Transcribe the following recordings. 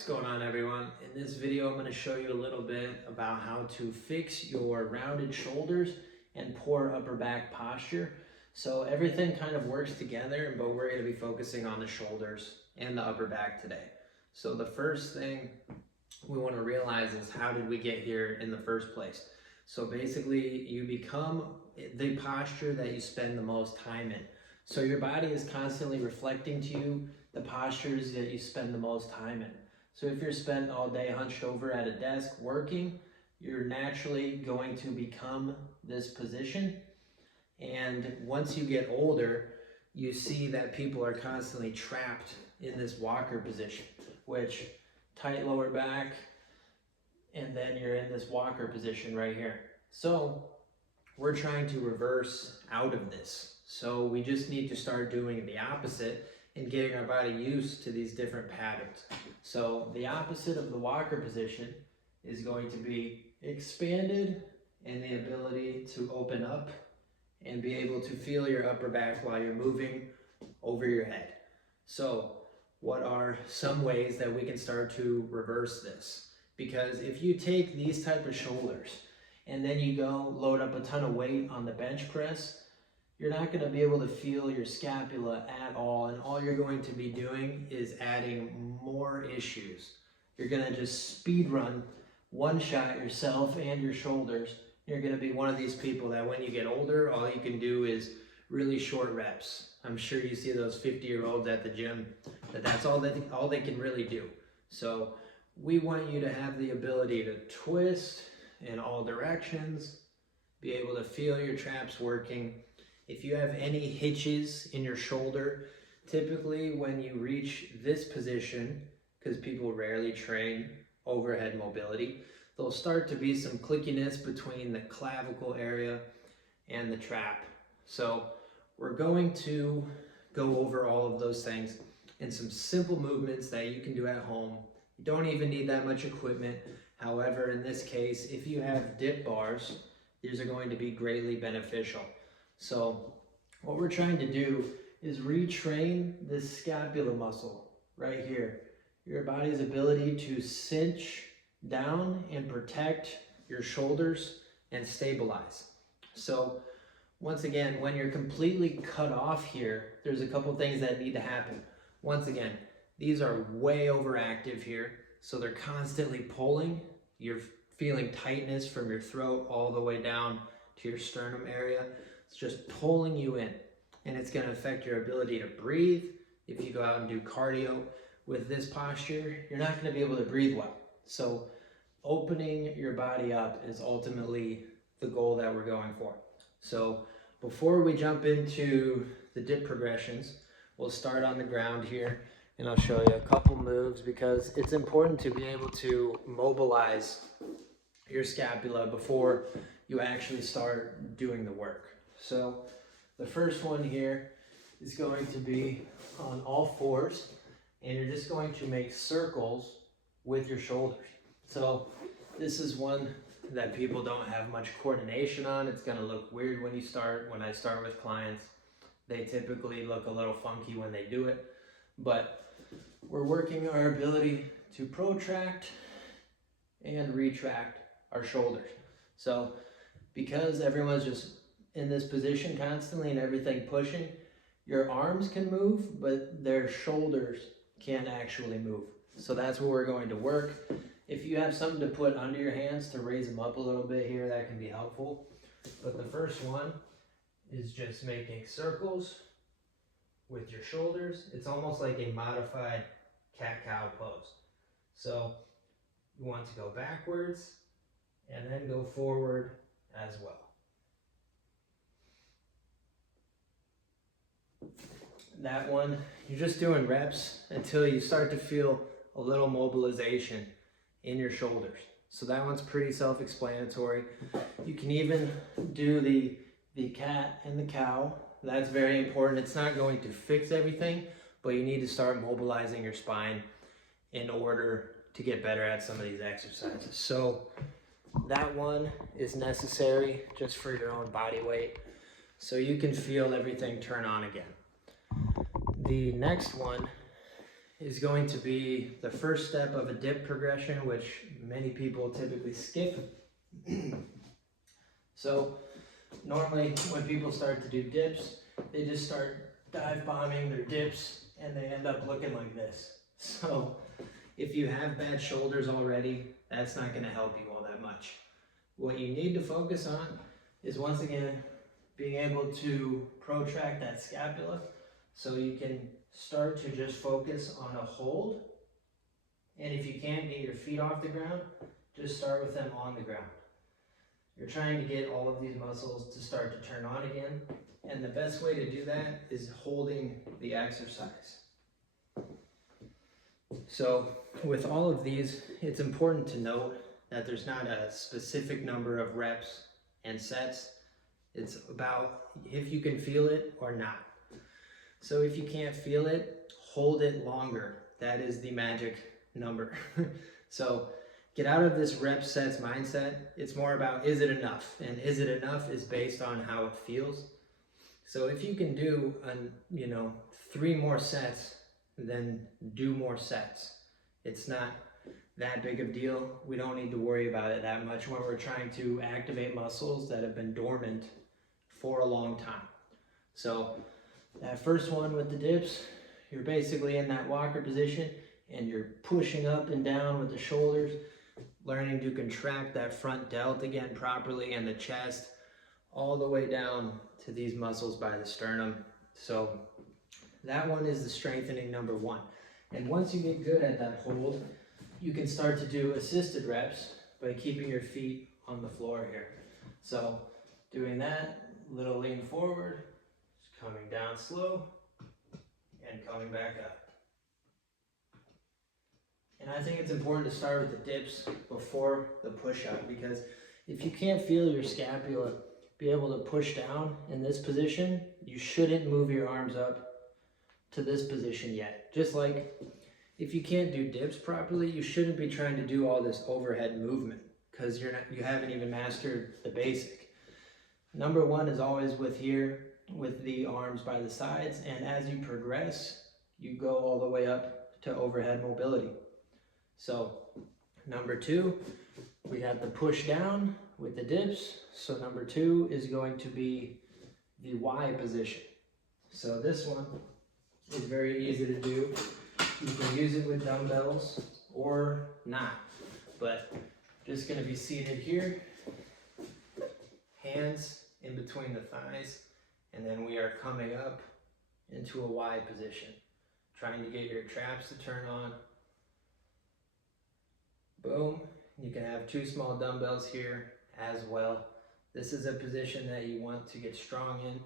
What's going on, everyone? In this video, I'm going to show you a little bit about how to fix your rounded shoulders and poor upper back posture. So everything kind of works together, but we're going to be focusing on the shoulders and the upper back today. So the first thing we want to realize is, how did we get here in the first place? So basically, you become the posture that you spend the most time in. So your body is constantly reflecting to you the postures that you spend the most time in. So if you're spent all day hunched over at a desk working, you're naturally going to become this position. And once you get older, you see that people are constantly trapped in this walker position, which tight lower back, and then you're in this walker position right here. So we're trying to reverse out of this. So we just need to start doing the opposite and getting our body used to these different patterns. So the opposite of the walker position is going to be expanded and the ability to open up and be able to feel your upper back while you're moving over your head. So what are some ways that we can start to reverse this? Because if you take these type of shoulders and then you go load up a ton of weight on the bench press, you're not going to be able to feel your scapula at all, and all you're going to be doing is adding more issues. You're going to just speed run, one shot yourself and your shoulders. You're going to be one of these people that when you get older, all you can do is really short reps. I'm sure you see those 50-year-olds at the gym, that's all they can really do. So we want you to have the ability to twist in all directions, be able to feel your traps working. If you have any hitches in your shoulder, typically when you reach this position, because people rarely train overhead mobility, there'll start to be some clickiness between the clavicle area and the trap. So we're going to go over all of those things and some simple movements that you can do at home. You don't even need that much equipment. However, in this case, if you have dip bars, these are going to be greatly beneficial. So what we're trying to do is retrain this scapula muscle right here. Your body's ability to cinch down and protect your shoulders and stabilize. So once again, when you're completely cut off here, there's a couple things that need to happen. Once again, these are way overactive here, so they're constantly pulling. You're feeling tightness from your throat all the way down to your sternum area. It's just pulling you in, and it's going to affect your ability to breathe. If you go out and do cardio with this posture, you're not going to be able to breathe well. So opening your body up is ultimately the goal that we're going for. So before we jump into the dip progressions, we'll start on the ground here, and I'll show you a couple moves because it's important to be able to mobilize your scapula before you actually start doing the work. So the first one here is going to be on all fours, and you're just going to make circles with your shoulders. So this is one that people don't have much coordination on. It's going to look weird when I start with clients. They typically look a little funky when they do it, but we're working our ability to protract and retract our shoulders. So because everyone's just in this position constantly and everything pushing, your arms can move, but their shoulders can't actually move. So that's where we're going to work. If you have something to put under your hands to raise them up a little bit here, that can be helpful. But the first one is just making circles with your shoulders. It's almost like a modified cat-cow pose. So you want to go backwards and then go forward as well. That one, you're just doing reps until you start to feel a little mobilization in your shoulders. So that one's pretty self-explanatory. You can even do the cat and the cow. That's very important. It's not going to fix everything, but you need to start mobilizing your spine in order to get better at some of these exercises. So that one is necessary just for your own body weight, so you can feel everything turn on again. The next one is going to be the first step of a dip progression, which many people typically skip. So normally when people start to do dips, they just start dive bombing their dips and they end up looking like this. So if you have bad shoulders already, that's not going to help you all that much. What you need to focus on is, once again, being able to protract that scapula so you can start to just focus on a hold. And if you can't get your feet off the ground, just start with them on the ground. You're trying to get all of these muscles to start to turn on again. And the best way to do that is holding the exercise. So with all of these, it's important to note that there's not a specific number of reps and sets. It's about if you can feel it or not. So if you can't feel it, hold it longer. That is the magic number. So get out of this rep sets mindset. It's more about, is it enough? And is it enough is based on how it feels. So if you can do 3 more sets, then do more sets. It's not that big of a deal. We don't need to worry about it that much when we're trying to activate muscles that have been dormant for a long time. So that first one with the dips, you're basically in that walker position and you're pushing up and down with the shoulders, learning to contract that front delt again properly and the chest all the way down to these muscles by the sternum. So that one is the strengthening number 1. And once you get good at that hold, you can start to do assisted reps by keeping your feet on the floor here. So doing that, little lean forward, just coming down slow and coming back up. And I think it's important to start with the dips before the push-up, because if you can't feel your scapula be able to push down in this position, you shouldn't move your arms up to this position yet. Just like if you can't do dips properly, you shouldn't be trying to do all this overhead movement because you haven't even mastered the basic. Number 1 is always with the arms by the sides, and as you progress, you go all the way up to overhead mobility. So number 2, we have the push down with the dips. So number 2 is going to be the Y position. So this one is very easy to do. You can use it with dumbbells or not, but just going to be seated here, hands in between the thighs, and then we are coming up into a Y position, trying to get your traps to turn on. Boom. You can have 2 small dumbbells here as well. This is a position that you want to get strong in.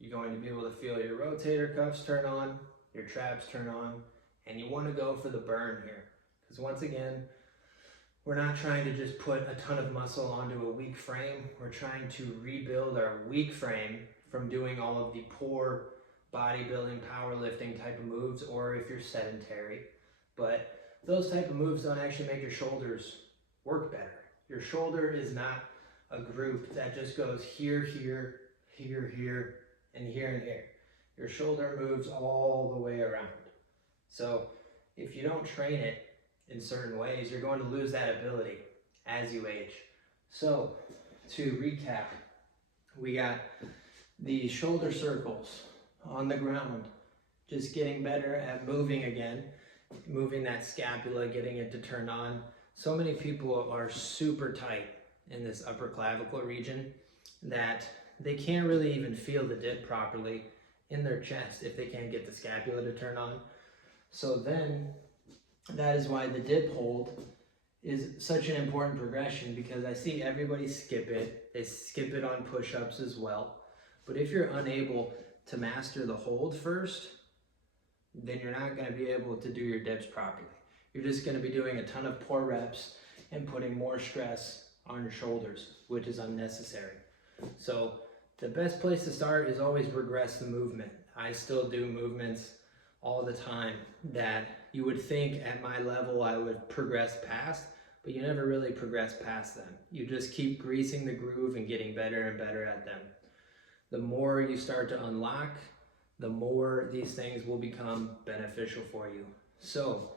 You're going to be able to feel your rotator cuffs turn on, your traps turn on, and you want to go for the burn here. Because once again, we're not trying to just put a ton of muscle onto a weak frame. We're trying to rebuild our weak frame from doing all of the poor bodybuilding, powerlifting type of moves, or if you're sedentary. But those type of moves don't actually make your shoulders work better. Your shoulder is not a group that just goes here, here, here, here, and here and here. Your shoulder moves all the way around. So if you don't train it in certain ways, you're going to lose that ability as you age. So to recap, we got the shoulder circles on the ground, just getting better at moving again, moving that scapula, getting it to turn on. So many people are super tight in this upper clavicle region that they can't really even feel the dip properly in their chest if they can't get the scapula to turn on. So then that is why the dip hold is such an important progression, because I see everybody skip it. They skip it on push-ups as well. But if you're unable to master the hold first, then you're not going to be able to do your dips properly. You're just going to be doing a ton of poor reps and putting more stress on your shoulders, which is unnecessary. So the best place to start is always regress the movement. I still do movements all the time that you would think at my level I would progress past, but you never really progress past them. You just keep greasing the groove and getting better and better at them. The more you start to unlock, the more these things will become beneficial for you. So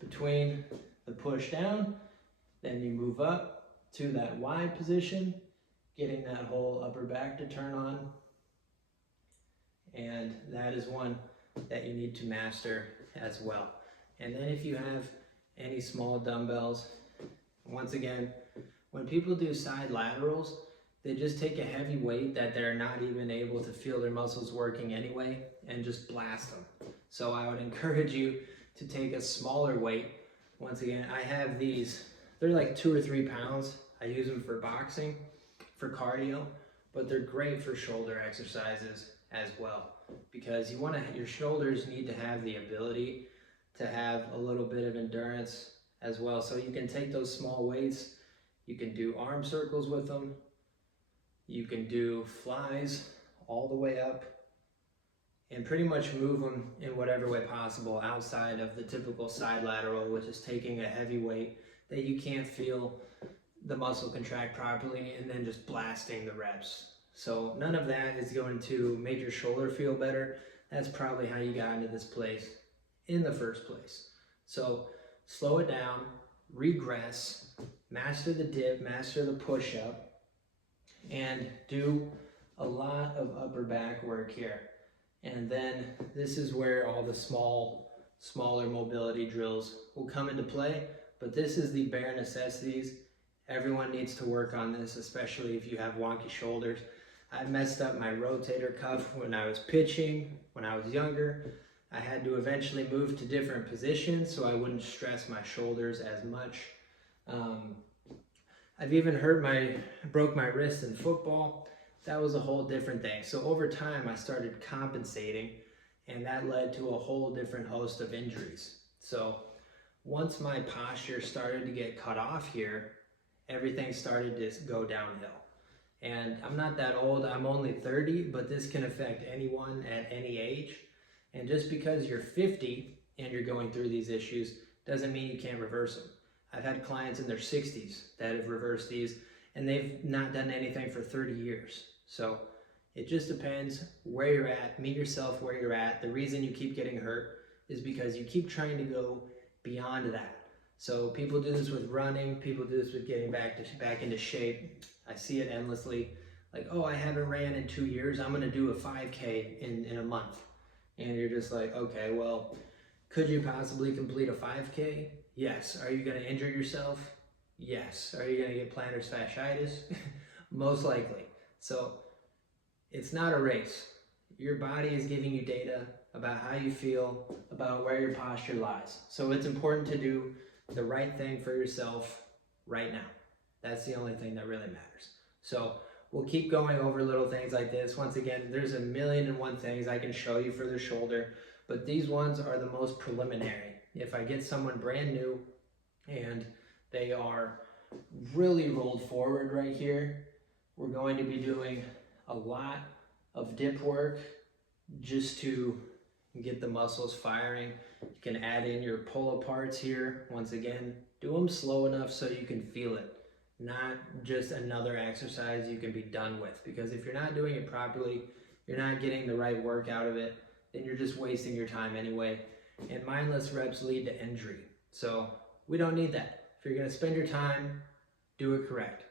between the push down, then you move up to that Y position, getting that whole upper back to turn on. And that is one that you need to master as well. And then if you have any small dumbbells, once again, when people do side laterals, they just take a heavy weight that they're not even able to feel their muscles working anyway and just blast them. So I would encourage you to take a smaller weight. Once again, I have these, they're like 2 or 3 pounds. I use them for boxing, for cardio, but they're great for shoulder exercises as well, because you want to, your shoulders need to have the ability to have a little bit of endurance as well. So you can take those small weights, you can do arm circles with them, you can do flies all the way up, and pretty much move them in whatever way possible outside of the typical side lateral, which is taking a heavy weight that you can't feel the muscle contract properly and then just blasting the reps. So none of that is going to make your shoulder feel better. That's probably how you got into this place in the first place. So slow it down, regress, master the dip, master the push-up, and do a lot of upper back work here. And then this is where all the smaller mobility drills will come into play, but this is the bare necessities. Everyone needs to work on this, especially if you have wonky shoulders. I messed up my rotator cuff when I was pitching, when I was younger. I had to eventually move to different positions so I wouldn't stress my shoulders as much. I've even broke my wrist in football. That was a whole different thing. So over time, I started compensating, and that led to a whole different host of injuries. So once my posture started to get cut off here, everything started to go downhill. And I'm not that old, I'm only 30, but this can affect anyone at any age. And just because you're 50 and you're going through these issues doesn't mean you can't reverse them. I've had clients in their 60s that have reversed these, and they've not done anything for 30 years. So it just depends where you're at. Meet yourself where you're at. The reason you keep getting hurt is because you keep trying to go beyond that. So people do this with running, people do this with getting back into shape. I see it endlessly. Like, oh, I haven't ran in 2 years, I'm gonna do a 5K in a month. And you're just like, okay, well, could you possibly complete a 5K? Yes. Are you gonna injure yourself? Yes. Are you gonna get plantar fasciitis? Most likely. So it's not a race. Your body is giving you data about how you feel, about where your posture lies. So it's important to do the right thing for yourself right now. That's the only thing that really matters. So we'll keep going over little things like this. Once again, there's 1,000,001 things I can show you for the shoulder, but these ones are the most preliminary. If I get someone brand new and they are really rolled forward right here, we're going to be doing a lot of dip work just to get the muscles firing. You can add in your pull aparts here. Once again, do them slow enough so you can feel it, not just another exercise you can be done with. Because if you're not doing it properly, you're not getting the right work out of it, then you're just wasting your time anyway. And mindless reps lead to injury. So we don't need that. If you're gonna spend your time, do it correct.